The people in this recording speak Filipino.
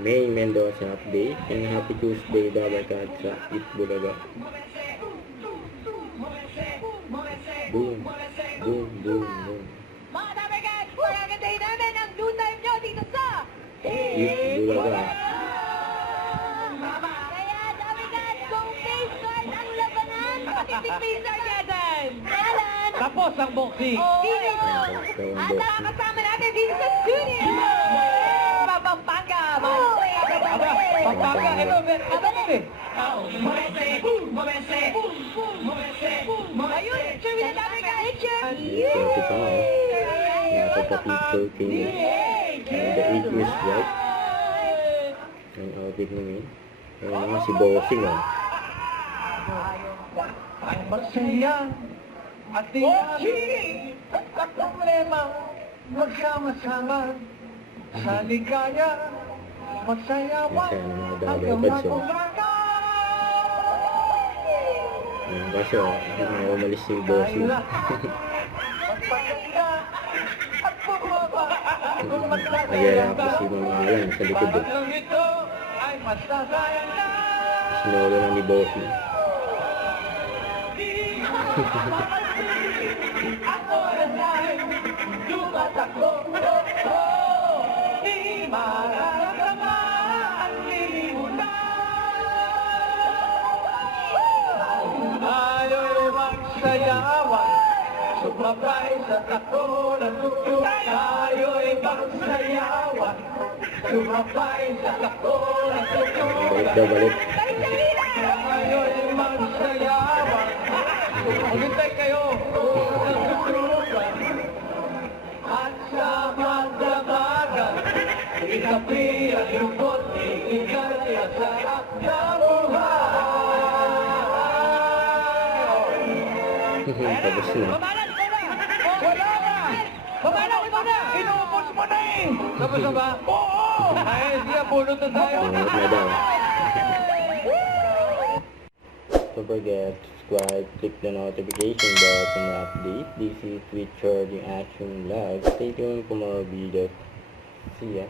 May Mendoza update and happy Tuesday dapat sa Itbulaga. Boom, boom, boom, boom. Mga tabigan, pagagandahin namin ang noon time nyo dito sa Itbulaga. Kaya tabigan, kung face card ang labanan, patitig face card natin. Alan! Tapos ang boxing. Dino! At nakakasama natin dito sa studio! Pampanga! Aba, Pampanga, ito, Ayun, sure with the tabigan, picture! Ito pa oh. Napapapicture kayo. The 8 years right. Ang outfit namin. Ayun naman si Bossing oh. ang masaya at tingin sa problema magsama-sama sa ligaya magsayawan hanggang magumaga. Kaso, umalis si Bossing. Magpaganda at bumaba kung Nagyaya pa si Mama Alan sa likod eh. Ang ito ay masasayang na. Sinolo na ni Bossing. Ako ay tumatakbo, di mararamdaman limutan. Ayo'y magsayawan, sumabay sa takbo ng tugtog. Ayo'y magsayawan, sumabay sa takbo ng tugtog. Balik daw, balik. Ayo'y magsayawan, maghintay kayo ng tutulungan. At sa magdamagan, ikapi ang lungkot, ikigay ang sarap na buhay. Tapos na. Pamalan mo na! Wala na! Pamalan mo na! Inuupos mo na eh! Tapos na ba? Oo! Ay, hindi na bunot na tayo. Bunot na daw. Don't forget to subscribe, click the notification bell for more update. This is Twitch Charging Action Live. Stay tuned for more videos. See ya.